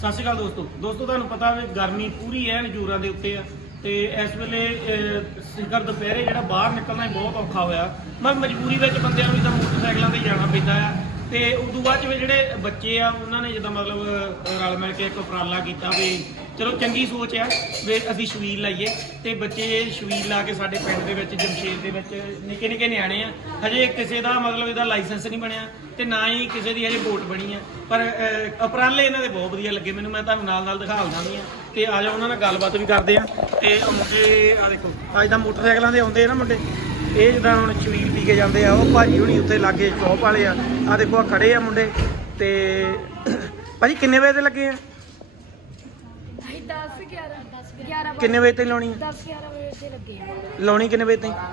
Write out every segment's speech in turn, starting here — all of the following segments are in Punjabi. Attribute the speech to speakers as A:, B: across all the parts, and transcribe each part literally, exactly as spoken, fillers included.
A: ਸਤਿ ਸ਼੍ਰੀ ਅਕਾਲ ਦੋਸਤੋ ਦੋਸਤੋ ਤੁਹਾਨੂੰ ਪਤਾ ਵੀ ਗਰਮੀ ਪੂਰੀ ਐ ਜੂਰਾਂ ਦੇ ਉੱਤੇ ਆ ਤੇ ਇਸ ਵੇਲੇ ਸਿਖਰ ਦੁਪਹਿਰੇ ਜਿਹੜਾ ਬਾਹਰ ਨਿਕਲਣਾ ਹੀ ਬਹੁਤ ਔਖਾ ਹੋਇਆ। ਮੈਂ ਮਜਬੂਰੀ ਵਿੱਚ ਬੰਦਿਆਂ ਨੂੰ ਤਾਂ ਮੋਟਰਸਾਈਕਲਾਂ ਤੇ ਜਾਣਾ ਪੈਂਦਾ ਆ ਤੇ ਉਦੋਂ ਬਾਅਦ ਚ ਜਿਹੜੇ ਬੱਚੇ ਆ ਉਹਨਾਂ ਨੇ ਜਿੱਦਾਂ ਮਤਲਬ ਰਲ ਮਿਲ ਕੇ ਇੱਕ ਉਪਰਾਲਾ ਕੀਤਾ ਵੀ ਚਲੋ ਚੰਗੀ ਸੋਚ ਆ ਵੀ ਅਸੀਂ ਛਬੀਲ ਲਾਈਏ ਤੇ ਬੱਚੇ ਛਬੀਲ ਲਾ ਕੇ ਸਾਡੇ ਪਿੰਡ ਦੇ ਵਿੱਚ ਜਮਸ਼ੇਦ ਦੇ ਵਿੱਚ ਨਿੱਕੇ ਨਿੱਕੇ ਨਿਆਣੇ ਆ। ਹਜੇ ਕਿਸੇ ਦਾ ਮਤਲਬ ਇਹਦਾ ਲਾਇਸੈਂਸ ਨਹੀਂ ਬਣਿਆ ਤੇ ਨਾ ਹੀ ਕਿਸੇ ਦੀ ਹਜੇ ਵੋਟ ਬਣੀ ਆ, ਪਰ ਉਪਰਾਲੇ ਇਹਨਾਂ ਦੇ ਬਹੁਤ ਵਧੀਆ ਲੱਗੇ ਮੈਨੂੰ। ਮੈਂ ਤੁਹਾਨੂੰ ਨਾਲ ਨਾਲ ਦਿਖਾ ਦਿੰਦੀ ਆ ਤੇ ਆ ਜਾਓ ਉਹਨਾਂ ਨਾਲ ਗੱਲਬਾਤ ਵੀ ਕਰਦੇ ਆ। ਤੇ ਮੁੰਡੇ ਆ ਦੇਖੋ ਅੱਜ ਤਾਂ ਮੋਟਰਸਾਈਕਲਾਂ ਦੇ ਆਉਂਦੇ ਆ ਨਾ ਮੁੰਡੇ, ਇਹ ਜਿੱਦਾਂ ਹੁਣ ਛਬੀਲ ਪੀ ਕੇ ਜਾਂਦੇ ਆ। ਉਹ ਭਾਜੀ ਹੁਣੀ ਉੱਥੇ ਲਾਗੇ ਸ਼ੌਪ ਵਾਲੇ ਆ, ਆ ਦੇਖੋ ਆ ਖੜੇ ਆ ਮੁੰਡੇ। ਤੇ ਭਾਜੀ ਕਿੰਨੇ ਵਜੇ ਤੇ ਲੱਗੇ ਆ? ਕਿੰਨੇ ਵਜੇ ਤੇ ਲਾਉਣੀ ਆ? ਲਾਉਣੀ ਕਿੰਨੇ ਵਜੇ ਤਾਈਂ?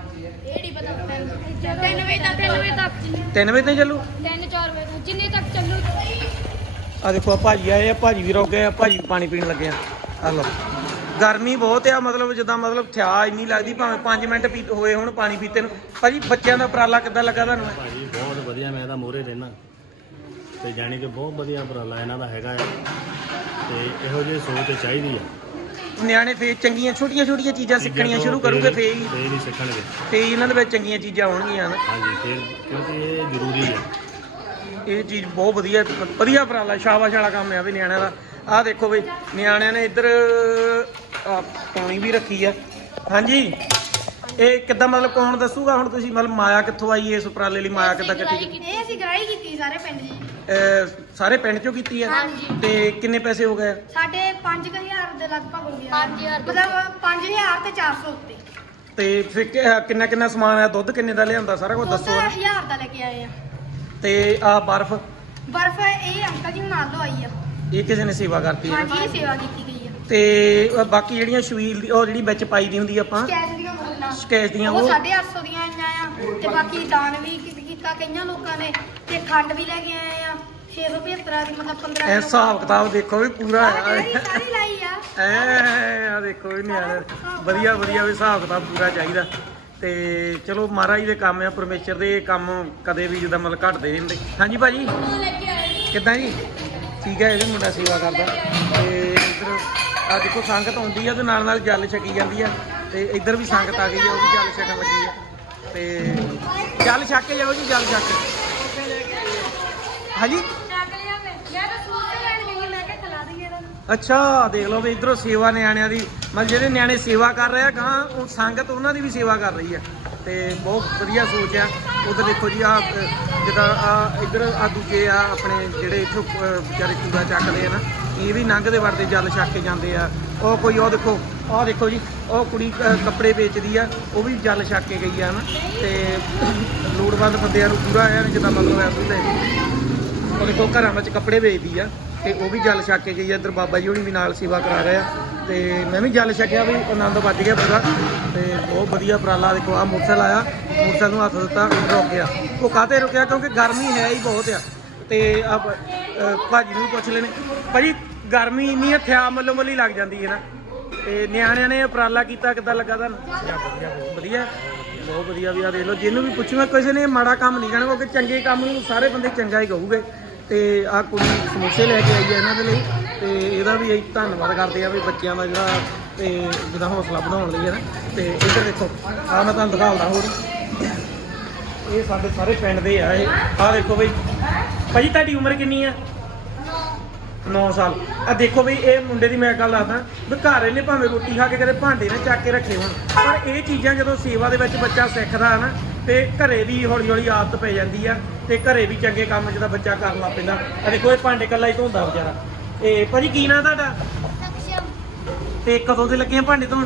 B: ਤਿੰਨ ਵਜੇ ਤੱਕ ਤਿੰਨ ਵਜੇ ਤੱਕ
A: ਤਿੰਨ ਵਜੇ ਤਾਈਂ ਚੱਲੂ?
B: ਤਿੰਨ ਚਾਰ ਵਜੇ ਤੱਕ ਜਿੰਨੇ ਤੱਕ ਚੱਲੂ।
A: ਆ ਦੇਖੋ ਆ ਭਾਜੀ ਆਏ ਆ, ਭਾਜੀ ਵੀ ਰੁਕ ਗਏ ਆ, ਭਾਜੀ ਪਾਣੀ ਪੀਣ ਲੱਗੇ ਆ। ਆ ਲਓ ਗਰਮੀ ਬਹੁਤ ਆ, ਮਤਲਬ ਜਿੱਦਾਂ ਮਤਲਬ ਥਿਆ ਇੰਨੀ ਲੱਗਦੀ ਭਾਵੇਂ ਪੰਜ ਮਿੰਟ ਪੀ ਹੋਏ ਹੁਣ ਪਾਣੀ ਪੀਤੇ ਨੂੰ। ਭਾਜੀ ਬੱਚਿਆਂ ਦਾ ਉਪਰਾਲਾ ਕਿੱਦਾਂ ਲੱਗਾ ਤੁਹਾਨੂੰ?
C: ਭਾਜੀ ਬਹੁਤ ਵਧੀਆ, ਮੈਂ ਤਾਂ ਮੋਹਰੇ ਰਹਿਣਾ ਤੇ ਜਾਣੀ ਕਿ ਬਹੁਤ ਵਧੀਆ ਉਪਰਾਲਾ ਇਹਨਾਂ ਦਾ ਹੈਗਾ ਆ ਤੇ ਇਹੋ ਜਿਹੀ ਸੋਚ ਚਾਹੀਦੀ ਆ।
A: ਨਿਆਣੇ ਫੇਰ ਚੰਗੀਆਂ ਛੋਟੀਆਂ ਛੋਟੀਆਂ ਚੀਜ਼ਾਂ ਸਿੱਖਣੀਆਂ ਸ਼ੁਰੂ ਕਰੂਗੇ ਫੇਰ ਹੀ
C: ਫੇਰ ਹੀ ਸਿੱਖਣਗੇ
A: ਤੇ ਇਹਨਾਂ ਦੇ ਵਿੱਚ ਚੰਗੀਆਂ ਚੀਜ਼ਾਂ ਆਉਣਗੀਆਂ ਨਾ।
C: ਹਾਂਜੀ ਫੇਰ, ਕਿਉਂਕਿ ਇਹ ਜ਼ਰੂਰੀ ਆ।
A: ਇਹ ਚੀਜ਼ ਬਹੁਤ ਵਧੀਆ ਵਧੀਆ ਉਪਰਾਲਾ, ਸ਼ਾਬਾਸ਼ ਵਾਲਾ ਕੰਮ ਆ ਵੀ ਨਿਆਣਿਆਂ ਦਾ। ਆਹ ਦੇਖੋ ਵੀ ਨਿਆਣਿਆਂ ਨੇ ਇੱਧਰ ਪਾਣੀ ਵੀ ਰੱਖੀ ਆ। ਹਾਂਜੀ ਇਹ ਕਿੱਦਾਂ ਮਤਲਬ ਕੌਣ ਦੱਸੂਗਾ ਹੁਣ? ਤੁਸੀਂ ਮਤਲਬ ਮਾਇਆ ਕਿੱਥੋਂ ਆਈ ਇਸ ਉਪਰਾਲੇ ਲਈ? ਮਾਇਆ ਕਿੱਦਾਂ ਇਕੱਠੀ ਕੀਤੀ?
B: ਇਹ ਅਸੀਂ ਗਰਾਈ ਕੀਤੀ ਸਾਰੇ ਪਿੰਡ ਦੀ।
A: ਸਾਰੇ ਪਿੰਡ ਚੋਂ ਕੀਤੀ ਆ?
B: ਹਾਂਜੀ।
A: ਤੇ ਕਿੰਨੇ ਪੈਸੇ ਹੋ ਗਏ?
B: ਸਾਡੇ ਪੰਜ ਹਜ਼ਾਰ ਦੇ ਲਗਭਗ ਹੋ ਗਿਆ। ਮਤਲਬ ਪੰਜ ਹਜ਼ਾਰ ਤੇ ਚਾਰ ਸੌ ਉੱਤੇ।
A: ਤੇ ਫਿਰ ਕਿ- ਕਿੰਨਾ ਕਿੰਨਾ ਸਮਾਨ ਆ? ਦੁੱਧ ਕਿੰਨੇ ਦਾ ਲਿਆਂਦਾ? ਸਾਰਾ ਕੁਝ ਦੱਸੋ।
B: ਹਜ਼ਾਰ ਦਾ ਲੈ ਕੇ ਆਏ ਆ।
A: ਤੇ ਆ ਬਰਫ਼?
B: ਬਰਫ਼ ਇਹ ਅੰਕਲ ਜੀ ਨਾਲ ਲੋ ਆਈ ਆ।
A: ਇਹ ਕਿਸੇ ਨੇ ਸੇਵਾ ਕਰਤੀ ਹੈ?
B: ਹਾਂਜੀ ਇਹ ਸੇਵਾ ਕੀਤੀ ਗਈ ਆ।
A: ਤੇ ਬਾਕੀ ਜਿਹੜੀਆਂ ਛਬੀਲ ਦੀ ਉਹ ਜਿਹੜੀ ਵਿੱਚ ਪਾਈ ਦੀ ਹੁੰਦੀ ਆਪਾਂ
B: ਸਕੈਚ ਦੀਆਂ ਬੋਤਲਾਂ
A: ਸਕੈਚ ਦੀਆਂ
B: ਉਹ
A: ਉਹ
B: ਸਾਢੇ ਅੱਠ ਸੌ ਦੀਆਂ ਆਈਆਂ ਆ। ਤੇ ਬਾਕੀ ਦਾਨ ਵੀ ਕੀ- ਕੀਤਾ ਕਈਆਂ ਲੋਕਾਂ ਨੇ ਤੇ ਖੰਡ ਵੀ ਲੈ ਕੇ ਆਏ ਆ ਛੇ ਸੌ ਪਝੱਤਰ ਦੀ, ਮਤਲਬ ਪੰਦਰਾਂ
A: ਇਹ ਹਿਸਾਬ ਕਿਤਾਬ ਦੇਖੋ ਵੀ ਪੂਰਾ ਆ।
B: ਸਾਰੀ ਸਾਰੀ ਲਾਈ ਆ।
A: ਐ ਆ ਦੇਖੋ ਵੀ ਨਿਆਣੇ ਵਧੀਆ ਵਧੀਆ ਵੀ ਹਿਸਾਬ ਕਿਤਾਬ ਪੂਰਾ ਚਾਹੀਦਾ। ਤੇ ਚਲੋ ਮਹਾਰਾਜ ਦੇ ਕੰਮ ਆ, ਪਰਮੇਸ਼ਰ ਦੇ ਕੰਮ ਕਦੇ ਵੀ ਜਿੱਦਾਂ ਮਤਲਬ ਘਟਦੇ ਰਹਿੰਦੇ। ਹਾਂਜੀ ਭਾਜੀ ਕਿੱਦਾਂ ਜੀ? ਠੀਕ ਹੈ, ਇਹਦੇ ਮੁੰਡਾ ਸੇਵਾ ਕਰਦਾ। ਤੇ ਇੱਧਰ ਆ ਦੇਖੋ ਸੰਗਤ ਆਉਂਦੀ ਆ ਤੇ ਨਾਲ ਨਾਲ ਜਲ ਛਕੀ ਜਾਂਦੀ ਆ। ਤੇ ਇੱਧਰ ਵੀ ਸੰਗਤ ਆ ਗਈ ਆ, ਉਹ ਵੀ ਜਲ ਛਕਣ ਲੱਗੀ ਆ। ਤੇ ਜਲ ਛਕ ਕੇ ਜਾਓ ਜੀ, ਜਲ ਛਕ ਕੇ। ਹਾਂਜੀ ਅੱਛਾ ਦੇਖ ਲਓ ਵੀ ਇਧਰੋਂ ਸੇਵਾ ਨਿਆਣਿਆਂ ਦੀ, ਮਤਲਬ ਜਿਹੜੇ ਨਿਆਣੇ ਸੇਵਾ ਕਰ ਰਹੇ ਆ ਗਾਂ ਉਹ ਸੰਗਤ ਉਹਨਾਂ ਦੀ ਵੀ ਸੇਵਾ ਕਰ ਰਹੀ ਆ ਤੇ ਬਹੁਤ ਵਧੀਆ ਸੋਚ ਆ। ਉਧਰ ਦੇਖੋ ਜੀ ਆ ਜਿੱਦਾਂ ਆ ਇੱਧਰ ਆ ਦੂਜੇ ਆ ਆਪਣੇ ਜਿਹੜੇ ਇੱਥੋਂ ਵਿਚਾਰੇ ਕੂੜਾ ਚੱਕਦੇ ਆ ਨਾ, ਇਹ ਵੀ ਲੰਘਦੇ ਵੜਦੇ ਜਲ ਛਕ ਕੇ ਜਾਂਦੇ ਆ। ਉਹ ਕੋਈ ਉਹ ਦੇਖੋ ਆਹ ਦੇਖੋ ਜੀ ਉਹ ਕੁੜੀ ਕੱਪੜੇ ਵੇਚਦੀ ਆ, ਉਹ ਵੀ ਜਲ ਛਕ ਕੇ ਗਈ ਆ ਨਾ। ਤੇ ਲੋੜਵੰਦ ਬੰਦਿਆਂ ਨੂੰ ਪੂਰਾ ਆ ਜਿੱਦਾਂ ਮਤਲਬ ਐ ਸੁਣਦੇ ਉਹ ਦੇਖੋ ਘਰਾਂ ਵਿੱਚ ਕੱਪੜੇ ਵੇਚਦੀ ਆ ਤੇ ਉਹ ਵੀ ਜਲ ਛਕ ਕੇ ਗਈ ਆ। ਇੱਧਰ ਬਾਬਾ ਜੀ ਹੁਣੀ ਵੀ ਨਾਲ ਸੇਵਾ ਕਰਾ ਰਹੇ ਆ ਤੇ ਮੈਂ ਵੀ ਜਲ ਛਕਿਆ ਵੀ ਆਨੰਦ ਵੱਜ ਗਿਆ ਪੂਰਾ। ਤੇ ਬਹੁਤ ਵਧੀਆ ਉਪਰਾਲਾ। ਦੇਖੋ ਆ ਮੋਟਰਸਾਈਕਲ ਆਇਆ, ਮੋਟਰਸਾਈਕਲ ਨੂੰ ਹੱਥ ਦਿੱਤਾ, ਰੁਕ ਗਿਆ। ਉਹ ਕਾਹਤੇ ਰੁਕਿਆ? ਕਿਉਂਕਿ ਗਰਮੀ ਹੈ ਹੀ ਬਹੁਤ ਆ। ਤੇ ਆ ਭਾਜੀ ਨੂੰ ਵੀ ਪੁੱਛ ਲੈਣੇ। ਭਾਜੀ ਗਰਮੀ ਇੰਨੀ ਆ ਥਿਆ ਮੱਲੋ ਮੱਲੀ ਲੱਗ ਜਾਂਦੀ ਹੈ ਨਾ। ਤੇ ਨਿਆਣਿਆਂ ਨੇ ਉਪਰਾਲਾ ਕੀਤਾ, ਕਿੱਦਾਂ ਲੱਗਾ ਤੁਹਾਨੂੰ? ਵਧੀਆ ਬਹੁਤ ਵਧੀਆ ਵੀ ਆ ਦੇਖ ਲਓ। ਜਿਹਨੂੰ ਵੀ ਪੁੱਛੂਗਾ ਕਿਸੇ ਨੇ ਮਾੜਾ ਕੰਮ ਨਹੀਂ ਕਹਿਣਾ, ਕਿਉਂਕਿ ਚੰਗੇ ਕੰਮ ਨੂੰ ਸਾਰੇ ਬੰਦੇ ਚੰਗਾ ਹੀ ਕਹੂਗੇ। ਤੇ ਆਹ ਕੁੜੀ ਸਮੋਸੇ ਲੈ ਕੇ ਆਈ ਆ ਇਹਨਾਂ ਦੇ ਲਈ ਤੇ ਇਹਦਾ ਵੀ ਅਸੀਂ ਧੰਨਵਾਦ ਕਰਦੇ ਆ ਵੀ ਬੱਚਿਆਂ ਦਾ ਜਿਹੜਾ ਤੇ ਜਿਹਦਾ ਹੌਸਲਾ ਵਧਾਉਣ ਲਈ ਹੈ ਨਾ। ਤੇ ਇੱਧਰ ਦੇਖੋ ਆਹ ਮੈਂ ਤੁਹਾਨੂੰ ਦਿਖਾਉਂਦਾ ਹੋਰ, ਇਹ ਸਾਡੇ ਸਾਰੇ ਪਿੰਡ ਦੇ ਆ। ਇਹ ਆਹ ਦੇਖੋ ਬਈ ਭਾਜੀ ਤੁਹਾਡੀ ਉਮਰ ਕਿੰਨੀ ਆ? ਨੌ ਸਾਲ। ਆ ਦੇਖੋ ਬਈ ਇਹ ਮੁੰਡੇ ਦੀ ਮੈਂ ਗੱਲ ਦੱਸਦਾ ਵੀ ਘਰ ਇਹਨੇ ਭਾਵੇਂ ਰੋਟੀ ਖਾ ਕੇ ਕਦੇ ਭਾਂਡੇ ਨਾ ਚੱਕ ਕੇ ਰੱਖੇ ਹੋਣ, ਪਰ ਇਹ ਚੀਜ਼ਾਂ ਜਦੋਂ ਸੇਵਾ ਦੇ ਵਿੱਚ ਬੱਚਾ ਸਿੱਖਦਾ ਨਾ ਤੇ ਘਰੇ ਵੀ ਹੌਲੀ ਹੌਲੀ ਆਦਤ ਪੈ ਜਾਂਦੀ ਆ ਤੇ ਘਰੇ ਵੀ ਚੰਗੇ ਕੰਮ ਜਿਹਦਾ ਬੱਚਾ ਕਰਨ ਲੱਗ ਪੈਂਦਾ। ਆ ਦੇਖੋ ਇਹ ਭਾਂਡੇ ਇਕੱਲਾ ਹੀ ਧੋਂਦਾ ਵਿਚਾਰਾ। ਇਹ ਭਾਜੀ ਕੀ ਨਾਂ ਤੁਹਾਡਾ? ਤੇ ਕਦੋਂ ਦੇ ਲੱਗੇ ਆ ਭਾਂਡੇ ਧੋਣ?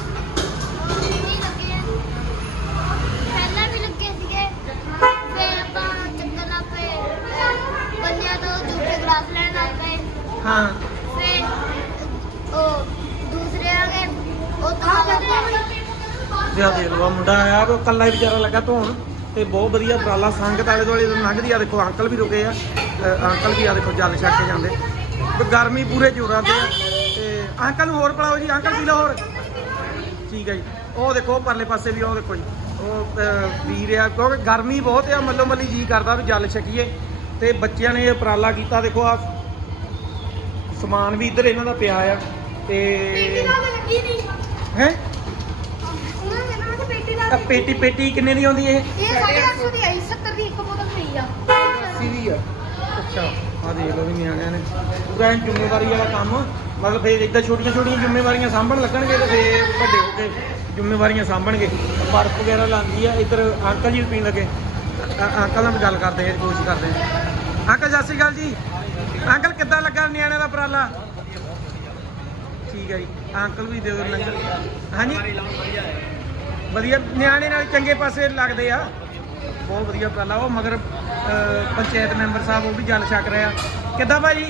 D: ਪਹਿਲਾਂ ਵੀ ਲੱਗੇ ਸੀਗੇ, ਫਿਰ ਆਪਾਂ ਚੱਕਰ ਲੱਗ ਪਏ, ਬੰਦਿਆਂ ਤੋਂ ਦੂਸਰੇ ਗਲਾਸ ਲੈਣ ਲੱਗ ਪਏ।
A: ਹਾਂ
D: ਫਿਰ ਉਹ ਦੂਸਰੇ ਆ ਗਏ, ਉਹ ਤਾਂ ਲੱਗ ਪਏ।
A: ਵਿਆਹ ਦੇਖ ਲਓ ਮੁੰਡਾ ਆਇਆ ਉਹ ਇਕੱਲਾ ਹੀ ਵਿਚਾਰਾ ਲੱਗਾ ਧੋਣ। ਤੇ ਬਹੁਤ ਵਧੀਆ ਉਪਰਾਲਾ। ਸੰਗਤ ਆਲੇ ਦੁਆਲੇ ਲੰਘਦੀ ਆ। ਦੇਖੋ ਅੰਕਲ ਵੀ ਰੁਕੇ ਆ, ਅੰਕਲ ਵੀ ਆ ਦੇਖੋ ਜਲ ਛਕ ਕੇ ਜਾਂਦੇ। ਗਰਮੀ ਪੂਰੇ ਜ਼ੋਰਾਂ ਤੇ ਆ। ਤੇ ਅੰਕਲ ਨੂੰ ਹੋਰ ਪਿਲਾਓ ਜੀ, ਅੰਕਲ ਪੀ ਲਓ ਹੋਰ। ਠੀਕ ਹੈ ਜੀ। ਉਹ ਦੇਖੋ ਪਰਲੇ ਪਾਸੇ ਵੀ ਉਹ ਦੇਖੋ ਜੀ ਉਹ ਪੀ ਰਿਹਾ, ਕਿਉਂਕਿ ਗਰਮੀ ਬਹੁਤ ਆ ਮੱਲੋ ਮੱਲੀ ਜੀ ਕਰਦਾ ਵੀ ਜਲ ਛਕੀਏ। ਤੇ ਬੱਚਿਆਂ ਨੇ ਇਹ ਉਪਰਾਲਾ ਕੀਤਾ। ਦੇਖੋ ਆ ਸਮਾਨ ਵੀ ਇੱਧਰ ਇਹਨਾਂ ਦਾ ਪਿਆ ਆ ਤੇ
B: ਪੇਟੀ ਨਾਲ ਤਾਂ ਲੱਗੀ ਨਹੀਂ
A: ਹੈ
B: ਉਹਨਾਂ ਦੇ ਨਾਲ ਤਾਂ ਪੇਟੀ ਨਾਲ
A: ਆ ਪੇਟੀ ਪੇਟੀ ਕਿੰਨੇ ਦੀ ਆਉਂਦੀ ਇਹ
B: ਇਹ ਸਾਢੇ ਅੱਠ ਸੌ ਦੀ ਆਈ ਸੱਤਰ ਦੀ ਇੱਕ ਬੋਤਲ ਪਈ ਆ
A: ਸੀਰੀ ਆ ਅੱਛਾ ਆ ਦੇਖ ਲਓ ਵੀ ਨਿਆਣਿਆਂ ਨੇ ਪੂਰਾ ਐਨ ਜ਼ਿੰਮੇਵਾਰੀ ਵਾਲਾ ਕੰਮ ਮਤਲਬ ਫੇਰ ਇਦਾਂ ਛੋਟੀਆਂ ਛੋਟੀਆਂ ਜ਼ਿੰਮੇਵਾਰੀਆਂ ਸਾਂਭਣ ਲੱਗਣਗੇ ਤੇ ਫੇਰ ਵੱਡੇ ਹੋ ਕੇ ਜ਼ਿੰਮੇਵਾਰੀਆਂ ਸਾਂਭਣਗੇ ਬਰਫ਼ ਵਗੈਰਾ ਲਾਉਂਦੀ ਆ ਇੱਧਰ ਅੰਕਲ ਜੀ ਵੀ ਪੀਣ ਲੱਗੇ ਅ- ਅੰਕਲ ਨਾਲ ਵੀ ਗੱਲ ਕਰਦੇ ਆ ਕੋਸ਼ਿਸ਼ ਕਰਦੇ ਆ ਅੰਕਲ ਸਤਿ ਸ਼੍ਰੀ ਅਕਾਲ ਜੀ ਅੰਕਲ ਕਿੱਦਾਂ ਲੱਗਾ ਨਿਆਣਿਆਂ ਦਾ ਉਪਰਾਲਾ ਠੀਕ ਹੈ ਜੀ ਅੰਕਲ ਵੀ ਦਿਓ ਲੰਗਰ ਹਾਂਜੀ ਵਧੀਆ ਨਿਆਣੇ ਨਾਲ ਚੰਗੇ ਪਾਸੇ ਲੱਗਦੇ ਆ ਬਹੁਤ ਵਧੀਆ ਉਪਰਾਲਾ ਉਹ ਮਗਰ ਅ, ਪੰਚਾਇਤ ਮੈਂਬਰ ਸਾਹਿਬ ਉਹ ਵੀ ਜਲ ਛਕ ਰਹੇ ਆ ਕਿੱਦਾਂ ਭਾਜੀ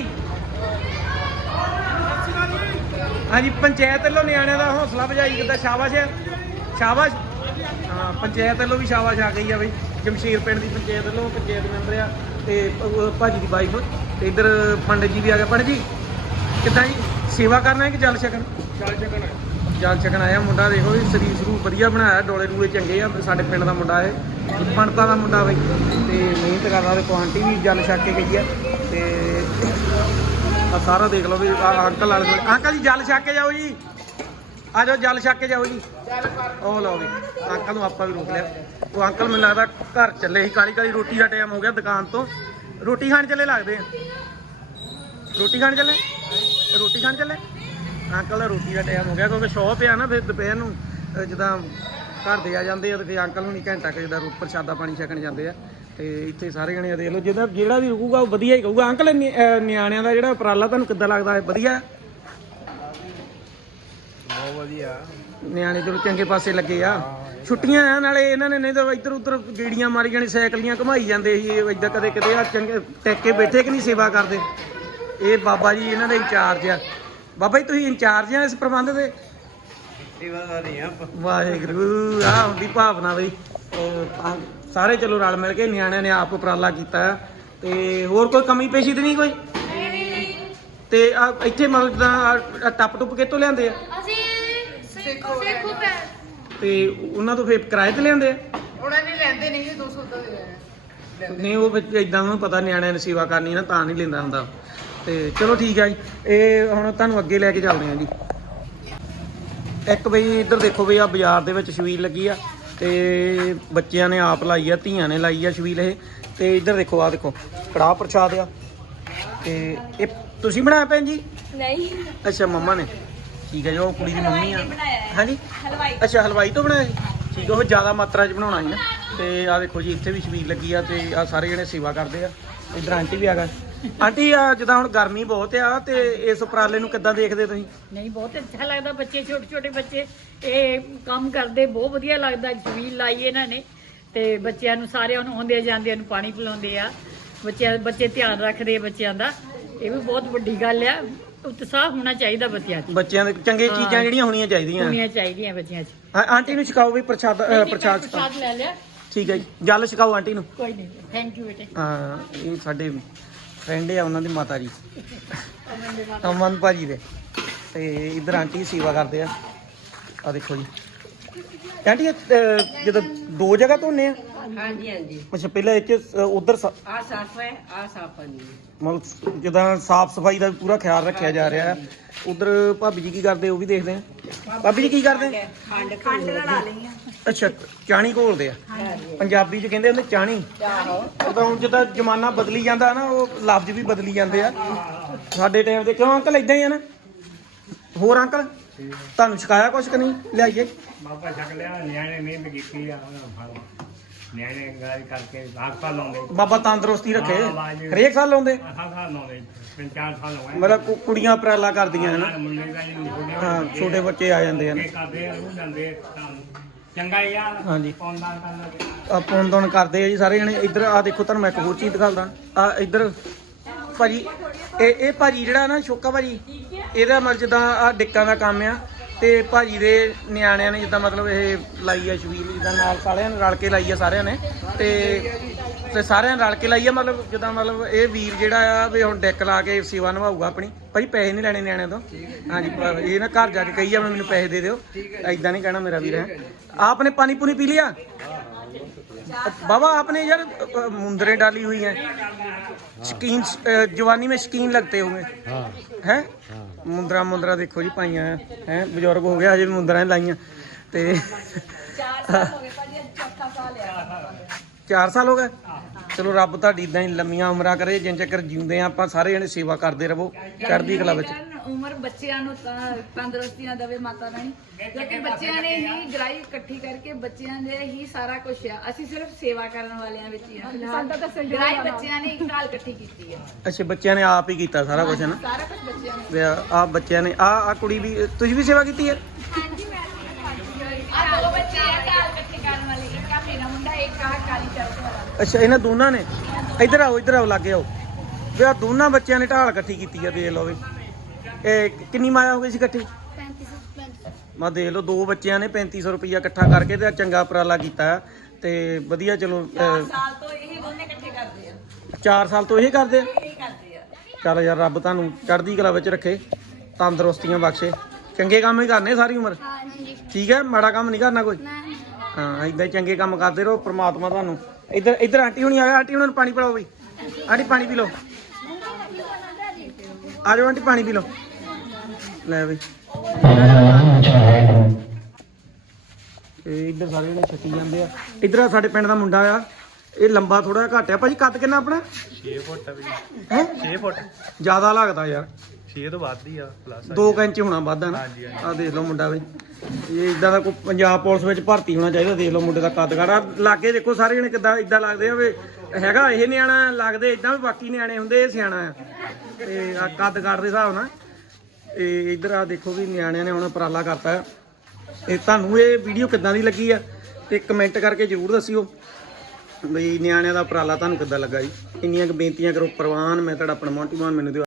A: ਹਾਂਜੀ ਪੰਚਾਇਤ ਵੱਲੋਂ ਨਿਆਣਿਆਂ ਦਾ ਹੌਸਲਾ ਵਜਾਈ ਕਿੱਦਾਂ ਸ਼ਾਬਾਸ਼ ਹੈ ਸ਼ਾਬਾਸ਼ ਹਾਂ ਪੰਚਾਇਤ ਵੱਲੋਂ ਵੀ ਸ਼ਾਬਾਸ਼ ਆ ਗਈ ਆ ਬਈ ਜਮਸ਼ੀਰ ਪਿੰਡ ਦੀ ਪੰਚਾਇਤ ਵੱਲੋਂ ਪੰਚਾਇਤ ਮੈਂਬਰ ਆ ਤੇ ਉਹ ਭਾਜੀ ਦੀ ਵਾਈਫ ਤੇ ਇੱਧਰ ਪੰਡਿਤ ਜੀ ਵੀ ਆ ਗਏ ਪੰਡਿਤ ਜੀ ਕਿੱਦਾਂ ਜੀ ਸੇਵਾ ਕਰਨਾ ਹੈ ਕਿ ਜਲ ਛਕਣ ਜਲ ਛਕਣ ਜਲ ਛਕਣ ਆਇਆ ਮੁੰਡਾ ਦੇਖੋ ਵੀ ਸਰੀਰ ਸਰੂ ਵਧੀਆ ਬਣਾਇਆ ਡੋਲੇ ਡੂਲੇ ਚੰਗੇ ਆ ਸਾਡੇ ਪਿੰਡ ਦਾ ਮੁੰਡਾ ਹੈ ਪੰਡਤਾਂ ਦਾ ਮੁੰਡਾ ਬਈ ਤੇ ਮਿਹਨਤ ਕਰਦਾ ਤੇ ਕੁਆਂਟੀ ਵੀ ਜਲ ਛਕ ਕੇ ਗਈ ਆ ਤੇ ਆ ਸਾਰਾ ਦੇਖ ਲਓ ਵੀ ਆਹ ਅੰਕਲ ਵਾਲੇ ਕੋਲ ਅੰਕਲ ਜੀ ਜਲ ਛਕ ਕੇ ਜਾਓ ਜੀ ਆ ਜਾਓ ਜਲ ਛਕ ਕੇ ਜਾਓ ਜੀ ਉਹ ਲਓ ਵੀ ਅੰਕਲ ਨੂੰ ਆਪਾਂ ਵੀ ਰੋਕ ਲਿਆ ਉਹ ਅੰਕਲ ਮੈਨੂੰ ਲੱਗਦਾ ਘਰ ਚੱਲੇ ਸੀ ਕਾਲੀ ਕਾਲੀ ਰੋਟੀ ਦਾ ਟਾਈਮ ਹੋ ਗਿਆ ਦੁਕਾਨ ਤੋਂ ਰੋਟੀ ਖਾਣ ਚੱਲੇ ਲੱਗਦੇ ਆ ਰੋਟੀ ਖਾਣ ਚੱਲੇ ਰੋਟੀ ਖਾਣ ਚੱਲੇ ਅੰਕਲ ਦਾ ਰੋਟੀ ਦਾ ਟਾਈਮ ਹੋ ਗਿਆ ਕਿਉਂਕਿ ਸ਼ੌਪ ਆ ਨਾ ਫਿਰ ਦੁਪਹਿਰ ਨੂੰ ਅਹ ਜਿੱਦਾਂ ਘਰ ਦੇ ਆ ਜਾਂਦੇ ਆ ਤੇ ਫਿਰ ਅੰਕਲ ਨੂੰ ਨਹੀਂ ਘੰਟਾ ਕੁ ਜਿੱਦਾਂ ਰੋਟੀ ਪ੍ਰਸ਼ਾਦਾ ਪਾਣੀ ਛਕਣ ਜਾਂਦੇ ਆ ਤੇ ਇੱਥੇ ਸਾਰੇ ਜਣੇ ਦੇਖ ਲਓ ਜਿਹਦਾ ਜਿਹੜਾ ਵੀ ਰੁਕੂਗਾ ਉਹ ਵਧੀਆ ਹੀ ਕਹੂਗਾ ਅੰਕਲ ਨਿ- ਅਹ ਨਿਆਣਿਆਂ ਦਾ ਜਿਹੜਾ ਉਪਰਾਲਾ ਤੁਹਾਨੂੰ ਕਿੱਦਾਂ ਲੱਗਦਾ ਹੈ ਵਧੀਆ
C: ਬਹੁਤ ਵਧੀਆ
A: ਨਿਆਣੇ ਚਲੋ ਚੰਗੇ ਪਾਸੇ ਲੱਗੇ ਆ ਛੁੱਟੀਆਂ ਆ ਨਾਲੇ ਇਹਨਾਂ ਨੇ ਨਹੀਂ ਤਾਂ ਇੱਧਰ ਉੱਧਰ ਗੇੜੀਆਂ ਮਾਰੀ ਜਾਣੀ ਸਾਈਕਲੀਆਂ ਘੁਮਾਈ ਜਾਂਦੇ ਸੀ ਇਹ ਇੱਦਾਂ ਕਦੇ ਕਦੇ ਆ ਚੰਗੇ ਟੈਕੇ ਬੈਠੇ ਕਿ ਨਹੀਂ ਸੇਵਾ ਕਰਦੇ ਇਹ ਬਾਬਾ ਜੀ ਇਹਨਾਂ ਦੇ ਇੰਚਾਰਜ ਆ ਬਾਬਾ ਜੀ ਤੁਸੀਂ ਇੰਚਾਰਜ ਆ ਇਸ ਪ੍ਰਬੰਧ ਦੇ
C: ਸੇਵਾਦਾਰੀ ਆ
A: ਵਾਹਿਗੁਰੂ ਆ ਹੁੰਦੀ ਭਾਵਨਾ ਬਈ ਅਹ ਆ ਸਾਰੇ ਚਲੋ ਰਲ ਮਿਲ ਕੇ ਨਿਆਣਿਆਂ ਨੇ ਆਪ ਉਪਰਾਲਾ ਕੀਤਾ ਆ ਤੇ ਹੋਰ ਕੋਈ ਕਮੀ ਪੇਸ਼ੀ ਤੇ ਨਹੀਂ ਕੋਈ ਤੇ ਆ ਇੱਥੇ ਮਤਲਬ ਜਿੱਦਾਂ ਆਹ ਟੱਪ ਟੁੱਪ ਕਿੱਥੋਂ ਲਿਆਂਦੇ ਆ
B: ਅਸੀਂ ਸੇਖੋ ਸੇਖੋ ਪੈ
A: ਤੇ ਉਹਨਾਂ ਤੋਂ ਫੇਰ ਕਿਰਾਏ ਤੇ ਲਿਆਂਦੇ ਆ
E: ਉਹਨਾਂ ਨੇ ਲੈਂਦੇ ਨਹੀਂ ਦੋ ਸੌ ਦਾ ਦੇ
A: ਨਹੀਂ ਉਹ ਫਿਰ ਇਦਾਂ ਨੂੰ ਪਤਾ ਨਿਆਣਿਆਂ ਨੇ ਸੇਵਾ ਕਰਨੀ ਨਾ ਤਾਂ ਨਹੀਂ ਲੈਂਦਾ ਹੁੰਦਾ ਤੇ ਚਲੋ ਠੀਕ ਆ ਜੀ ਇਹ ਹੁਣ ਤੁਹਾਨੂੰ ਅੱਗੇ ਲੈ ਕੇ ਚੱਲਦੇ ਆ ਜੀ ਇੱਕ ਬਈ ਇੱਧਰ ਦੇਖੋ ਬਈ ਆ ਬਾਜ਼ਾਰ ਦੇ ਵਿੱਚ ਛਬੀਲ ਲੱਗੀ ਆ ਤੇ ਬੱਚਿਆਂ ਨੇ ਆਪ ਲਾਈ ਆ ਧੀਆਂ ਨੇ ਲਾਈ ਆ ਛਬੀਲ ਇਹ ਤੇ ਇੱਧਰ ਦੇਖੋ ਆ ਦੇਖੋ ਕੜਾਹ ਪ੍ਰਸ਼ਾਦ ਆ ਤੇ ਇਹ ਤੁਸੀਂ ਬਣਾਇਆ ਭੈਣ ਜੀ
F: ਨਹੀਂ
A: ਅੱਛਾ ਮੰਮਾ ਨੇ ਠੀਕ ਹੈ ਜੀ ਉਹ ਕੁੜੀ ਦੀ ਮੰਮੀ ਆ ਹਾਂਜੀ
F: ਹਲਵਾਈ
A: ਅੱਛਾ ਹਲਵਾਈ ਤੋਂ ਬਣਾਇਆ ਜੀ ਠੀਕ ਹੈ ਉਹ ਜ਼ਿਆਦਾ ਮਾਤਰਾ 'ਚ ਬਣਾਉਣਾ ਸੀ ਨਾ ਤੇ ਆ ਦੇਖੋ ਜੀ ਇੱਥੇ ਵੀ ਛਬੀਲ ਲੱਗੀ ਆ ਤੇ ਆ ਸਾਰੇ ਜਣੇ ਸੇਵਾ ਕਰਦੇ ਆ ਇੱਧਰ ਆਂਟੀ ਵੀ ਆ ਗਏ ਆਂਟੀ ਆ ਜਿੱਦਾਂ ਹੁਣ ਗਰਮੀ ਬਹੁਤ ਆ ਤੇ ਇਸ ਉਪਰਾਲੇ ਨੂੰ ਕਿੱਦਾਂ ਦੇਖਦੇ ਤੁਸੀਂ
F: ਨਹੀਂ ਬਹੁਤ ਅੱਛਾ ਲੱਗਦਾ ਬੱਚੇ ਛੋਟੇ ਛੋਟੇ ਬੱਚੇ ਇਹ ਕੰਮ ਕਰਦੇ ਬਹੁਤ ਵਧੀਆ ਲੱਗਦਾ ਛਬੀਲ ਲਾਈ ਇਹਨਾਂ ਨੇ ਤੇ ਬੱਚਿਆਂ ਨੂੰ ਸਾਰਿਆਂ ਨੂੰ ਆਉਂਦੇ ਜਾਂਦਿਆਂ ਨੂੰ ਪਾਣੀ ਪਿਲਾਉਂਦੇ ਆ ਬੱਚਿਆਂ ਬੱਚੇ ਧਿਆਨ ਰੱਖਦੇ ਆ ਬੱਚਿਆਂ ਦਾ ਇਹ ਵੀ ਬਹੁਤ ਵੱਡੀ ਗੱਲ ਆ ਉਤਸ਼ਾਹ ਹੋਣਾ ਚਾਹੀਦਾ ਬੱਚਿਆਂ 'ਚ
A: ਬੱਚਿਆਂ ਦੇ ਚੰਗੇ ਚੀਜ਼ਾਂ ਜਿਹੜੀਆਂ ਹੋਣੀਆਂ ਚਾਹੀਦੀਆਂ
F: ਹੋਣੀਆਂ ਚਾਹੀਦੀਆਂ ਬੱਚਿਆਂ 'ਚ
A: ਆ- ਆਂਟੀ ਨੂੰ ਛਕਾਓ ਵੀ ਪ੍ਰਸ਼ਾਦ ਅ, ਪ੍ਰਸ਼ਾਦ ਛਕਾਓ
F: ਪ੍ਰਸ਼ਾਦ ਲੈ ਲਿਆ
A: ਠੀਕ ਹੈ ਜੀ ਜਲ ਛਕਾਓ ਆਂਟੀ ਨੂੰ
F: ਕੋਈ ਨਹੀਂ ਥੈਂਕ ਯੂ ਬੇਟੇ
A: ਹਾਂ ਇਹ ਸਾਡੇ ਫਰੈਂਡ ਆ ਉਹਨਾਂ ਦੀ ਮਾਤਾ ਜੀ ਅਮਨ ਭਾਜੀ ਦੇ ਤੇ ਇੱਧਰ ਆਂਟੀ ਸੇਵਾ ਕਰਦੇ ਆ ਆ ਦੇਖੋ ਜੀ ਆਂਟੀ ਇਹ, ਅ, ਜਦੋਂ ਦੋ ਜਗ੍ਹਾ ਧੋਨੇ ਆ
E: ਹਾਂਜੀ ਹਾਂਜੀ
A: ਅੱਛਾ ਪਹਿਲਾਂ ਇਹ ਚ ਉਧਰ
E: ਆ ਸਾਫ ਹੈ ਆ ਸਾਫ ਨਹੀਂ
A: ਮਤਲਬ ਜਿੱਦਾਂ ਸਾਫ ਸਫਾਈ ਦਾ ਵੀ ਪੂਰਾ ਖਿਆਲ ਰੱਖਿਆ ਜਾ ਰਿਹਾ ਹੈ ਉਧਰ ਭਾਬੀ ਜੀ ਕੀ ਕਰਦੇ ਉਹ ਵੀ ਦੇਖਦੇ ਆ ਭਾਬੀ ਜੀ ਕੀ ਕਰਦੇ
E: ਖੰਡ ਖੰਡ ਲਾ ਲਈਆਂ
A: ਅੱਛਾ ਚਾਣੀ ਘੋਲਦੇ ਆ ਪੰਜਾਬੀ ਚ ਕਹਿੰਦੇ ਹੁੰਦੇ ਚਾਣੀ ਉਦੋਂ ਹੁਣ ਜਿੱਦਾਂ ਜ਼ਮਾਨਾ ਬਦਲੀ ਜਾਂਦਾ ਨਾ ਉਹ ਲਫ਼ਜ਼ ਵੀ ਬਦਲੀ ਜਾਂਦੇ ਆ ਸਾਡੇ ਟਾਈਮ ਤੇ ਕਿਉਂ ਅੰਕਲ ਇਦਾਂ ਹੀ ਆ ਨਾ ਹੋਰ ਅੰਕਲ ਤੁਹਾਨੂੰ ਸ਼ਿਕਾਇਆ ਕੁਛ ਕਿ ਨਹੀਂ ਲਿਆਈਏ
C: ਬਾਬਾ ਛਕ ਲਿਆ ਨਿਆਣੇ ਮਿਹਨਤ ਕੀਤੀ ਆ ਉਹਨਾਂ ਫਲ ਨਿਆਣੇ ਗਾਲ ਕਰਕੇ ਹਸਪਤਾਲ ਲਾਉਂਦੇ
A: ਬਾਬਾ ਤੰਦਰੁਸਤੀ ਰੱਖੇ
C: ਹਾਂ, ਬਾਜੀ।
A: ਹਰੇਕ ਸਾਲ ਲਾਉਂਦੇ
C: ਹਸਪਤਾਲ ਲਾਉਂਦੇ ਤਿੰਨ ਚਾਰ ਸਾਲ ਹੋ ਗਏ
A: ਮਤਲਬ ਕੁ- ਕੁੜੀਆਂ ਉਪਰਾਲਾ ਕਰਦੀਆਂ ਹਨ
C: ਮੁੰਡੇ ਦਾ ਜੀ
A: ਹਾਂ ਛੋਟੇ ਬੱਚੇ ਆ ਜਾਂਦੇ ਹਨ
C: ਇਹ ਕਰਦੇ ਆ ਉਹ ਜਾਂਦੇ ਆ ਚੰਗਾ ਯਾਰ
A: ਹਾਂਜੀ।
C: ਪੌਂਦਾ ਕਰਨਾ
A: ਆ ਪੁੰਦਣ ਕਰਦੇ ਆ ਜੀ ਸਾਰੇ ਜਣੇ ਇੱਧਰ ਆ ਦੇਖੋ ਤੁਹਾਨੂੰ ਮੈਂ ਇੱਕ ਹੋਰ ਚੀਜ਼ ਦਿਖਾਉਂਦਾ ਆ ਇੱਧਰ ਭਾਜੀ ਇਹ ਇਹ ਭਾਜੀ ਜਿਹੜਾ ਨਾ ਸ਼ੋਕਾ ਭਾਜੀ ਇਹਦਾ ਮਤਲਬ ਜਿੱਦਾਂ ਆ ਡਿੱਕਾਂ ਦਾ ਕੰਮ ਆ ਤੇ ਭਾਜੀ ਦੇ ਨਿਆਣਿਆਂ ਨੇ ਜਿੱਦਾਂ ਮਤਲਬ ਇਹ ਲਾਈ ਆ ਛਬੀਲ ਜਿੱਦਾਂ ਨਾਲ ਸਾਰਿਆਂ ਨੇ ਰਲ ਕੇ ਲਾਈ ਆ ਸਾਰਿਆਂ ਨੇ ਤੇ ਤੇ ਸਾਰਿਆਂ ਨੇ ਰਲ ਕੇ ਲਾਈ ਆ ਮਤਲਬ ਜਿੱਦਾਂ ਮਤਲਬ ਇਹ ਵੀਰ ਜਿਹੜਾ ਆ ਵੀ ਹੁਣ ਡਿੱਕ ਲਾ ਕੇ ਸੇਵਾ ਨਿਭਾਊਗਾ ਆਪਣੀ ਭਾਜੀ ਪੈਸੇ ਨਹੀਂ ਲੈਣੇ ਨਿਆਣਿਆਂ ਤੋਂ ਹਾਂਜੀ ਪ- ਇਹ ਨਾ ਘਰ ਜਾ ਕੇ ਕਹੀ ਜਾਵੇ ਮੈਨੂੰ ਪੈਸੇ ਦੇ ਦਿਓ ਐਦਾਂ ਨਹੀਂ ਕਹਿਣਾ ਮੇਰਾ ਵੀਰ ਹੈ ਆਪਨੇ ਪਾਣੀ ਪੂਣੀ ਪੀ ਲਿਆ बाबा आपने यार अ, मुंदरें डाली हुई हैं, शकीन अ, जवानी में शकीन लगते हुए
C: हाँ
A: हैं।
C: हाँ
A: मुंदरा मुंदरा देखो जी पाइया हैं हैं बजुर्ग हो गया अजे मुंदरा लाइया ते ਚਾਰ ਸਾਲ ਹੋ ਗਏ। ਚਲੋ ਰੱਬ ਤੁਹਾਡੀ ਇਦਾਂ ਹੀ ਲੰਮੀਆਂ ਉਮਰਾਂ ਕਰੇ, ਜਿੰਨ ਚੱਕਰ ਜਿਉਂਦੇ ਆ ਆਪਾਂ ਸਾਰੇ ਜਣੇ ਸੇਵਾ ਕਰਦੇ ਰਹੋ ਚੜ੍ਹਦੀ ਕਲਾ ਵਿੱਚ।
E: ਉਮਰ ਬੱਚਿਆਂ ਨੂੰ ਤਾਂ ਤੰਦਰੁਸਤੀਆਂ ਦੇਵੇ ਮਾਤਾ ਰਾਣੀ, ਕਿਉਂਕਿ ਬੱਚਿਆਂ ਨੇ ਹੀ ਗਰਾਈ ਇਕੱਠੀ ਕਰਕੇ ਬੱਚਿਆਂ ਦੇ ਹੀ ਸਾਰਾ ਕੁਝ ਆ। ਅਸੀਂ ਸਿਰਫ ਸੇਵਾ ਕਰਨ ਵਾਲਿਆਂ ਵਿੱਚ ਹੀ ਆ। ਫਿਲਹਾਲ ਗਰਾਈ ਬੱਚਿਆਂ ਨੇ ਇੱਕ ਨਾਲ ਇਕੱਠੀ ਕੀਤੀ ਆ।
A: ਅੱਛਾ ਬੱਚਿਆਂ ਨੇ ਆਪ ਹੀ ਕੀਤਾ ਸਾਰਾ ਕੁਝ ਹੈ ਨਾ।
E: ਸਾਰਾ ਕੁਝ ਬੱਚਿਆਂ ਨੇ।
A: ਤੇ ਆ ਬੱਚਿਆਂ ਨੇ ਆ ਆ ਕੁੜੀ ਵੀ ਤੁਸੀਂ ਵੀ ਸੇਵਾ ਕੀਤੀ ਹੈ।
E: ਆ ਦੋ ਬੱਚੇ ਆ ਢਾਲ ਇਕੱਠੀ ਕਰਨ ਵਾਲੇ, ਇੱਕ ਆ ਮੇਰਾ ਮੁੰਡਾ, ਇੱਕ ਆ ਕਾਲੀ ਚਰਚ ਵਾਲਾ।
A: ਅੱਛਾ ਇਹਨਾਂ ਦੋਨਾਂ ਨੇ ਇੱਧਰ ਆਓ ਇੱਧਰ ਆਓ ਲਾਗੇ ਆਓ ਵੀ ਆ ਦੋਨਾਂ ਬੱਚਿਆਂ ਨੇ ਢਾਲ ਇਕੱਠੀ ਕੀਤੀ ਆ। ਦੇਖ ਲਓ ਵੀ ਇਹ ਕਿੰਨੀ ਮਾਇਆ ਹੋ ਗਈ ਸੀ ਇਕੱਠੀ।
D: ਪੈਂਤੀ ਸੌ ਪੈਂਤੀ
A: ਮੈਂ ਦੇਖ ਲਓ ਦੋ ਬੱਚਿਆਂ ਨੇ ਪੈਂਤੀ ਸੌ ਰੁਪਈਆ ਇਕੱਠਾ ਕਰਕੇ ਤੇ ਚੰਗਾ ਉਪਰਾਲਾ ਕੀਤਾ ਤੇ ਵਧੀਆ। ਚਲੋ ਅਹ,
E: ਸਾਲ ਤੋਂ ਇਹ ਦੋਨੇ ਇਕੱਠੇ ਕਰਦੇ ਆ।
A: ਚਾਰ ਸਾਲ ਤੋਂ ਇਹ ਕਰਦੇ ਆ।
E: ਇਹ ਕਰਦੇ ਆ।
A: ਚੱਲ ਯਾਰ ਰੱਬ ਤੁਹਾਨੂੰ ਚੜ੍ਹਦੀ ਕਲਾ ਵਿੱਚ ਰੱਖੇ, ਤੰਦਰੁਸਤੀਆਂ ਬਖਸ਼ੇ, ਚੰਗੇ ਕੰਮ ਹੀ ਕਰਨੇ ਸਾਰੀ ਉਮਰ।
D: ਹਾਂਜੀ
A: ਠੀਕ ਹੈ, ਮਾੜਾ ਕੰਮ ਨਹੀਂ ਕਰਨਾ ਕੋਈ।
D: ਮੈਂ
A: ਹਾਂ ਇਦਾਂ ਹੀ ਚੰਗੇ ਕੰਮ ਕਰਦੇ ਰਹੋ, ਪ੍ਰਮਾਤਮਾ ਤੁਹਾਨੂੰ। ਇੱਧਰ ਇੱਧਰ ਆਂਟੀ ਹੁਣੀ ਆ ਗਏ, ਆਂਟੀ ਹੁਣਾਂ ਨੂੰ ਪਾਣੀ ਪਿਲਾਓ ਬਈ। ਆਂਟੀ ਪਾਣੀ ਪੀ ਲਓ, ਆ ਜਾਓ ਆਂਟੀ ਪਾਣੀ ਪੀ ਲਓ। ਲੈ ਬਈ ਇਹ ਇੱਧਰ ਸਾਰੇ ਜਣੇ ਛੱਟੀ ਜਾਂਦੇ ਆ। ਇੱਧਰ ਆ ਸਾਡੇ ਪਿੰਡ ਦਾ ਮੁੰਡਾ ਆ, ਇਹ ਲੰਬਾ ਥੋੜਾ ਜਿਹਾ ਘੱਟ ਆ। ਭਾਜੀ ਕੱਦ ਕਿੰਨਾ ਆਪਣਾ?
G: ਛੇ ਫੁੱਟ ਵੀ
A: ਹੈ
G: ਛੇ ਫੁੱਟ
A: ਜ਼ਿਆਦਾ ਲੱਗਦਾ ਯਾਰ,
G: ਛੇ ਤੋਂ ਵੱਧ ਹੀ ਆ ਪਲੱਸ
A: ਦੋ ਕੁ ਇੰਚ ਹੋਣਾ ਵੱਧ ਆ ਨਾ।
G: ਹਾਂਜੀ, ਹਾਂਜੀ।
A: ਆ ਦੇਖ ਲਓ ਮੁੰਡਾ ਬਈ, ਇਹ ਇਦਾਂ ਦਾ ਕੋਈ ਪੰਜਾਬ ਪੁਲਿਸ ਵਿੱਚ ਭਰਤੀ ਹੋਣਾ ਚਾਹੀਦਾ। ਦੇਖ ਲਓ ਮੁੰਡੇ ਦਾ ਕੱਦ ਕਾੜਾ, ਲਾਗੇ ਦੇਖੋ ਸਾਰੇ ਜਣੇ ਕਿੱਦਾਂ ਇਦਾਂ ਲੱਗਦੇ ਆ ਵੀ ਹੈਗਾ ਇਹ ਨਿਆਣਾ, ਲੱਗਦੇ ਇਦਾਂ ਵੀ ਬਾਕੀ ਨਿਆਣੇ ਹੁੰਦੇ, ਇਹ ਸਿਆਣਾ ਆ। ਤੇ ਆ ਕੱਦ ਕਾੜ ਦੇ ਹਿਸਾਬ ਨਾਲ ਇਹ ਇੱਧਰ ਆ ਦੇਖੋ ਵੀ ਨਿਆਣਿਆਂ ਨੇ ਹੁਣ ਉਪਰਾਲਾ ਕਰਤਾ ਆ। ਤੇ ਤੁਹਾਨੂੰ ਇਹ ਵੀਡੀਓ ਕਿੱਦਾਂ ਦੀ ਲੱਗੀ ਆ ਤੇ ਕਮੈਂਟ ਕਰਕੇ ਜ਼ਰੂਰ ਦੱਸਿਓ ਬਈ ਨਿਆਣਿਆਂ ਦਾ ਉਪਰਾਲਾ ਤੁਹਾਨੂੰ ਕਿੱਦਾਂ ਲੱਗਾ ਜੀ। ਇੰਨੀਆਂ ਕੁ ਬੇਨਤੀਆਂ ਕਰੋ ਪ੍ਰਵਾਨ। ਮੈਂ ਤੁਹਾਡਾ ਆਪਣਾ ਮੋਂਟੀ ਮਾਨ, ਮੈਨੂੰ ਦਿਓ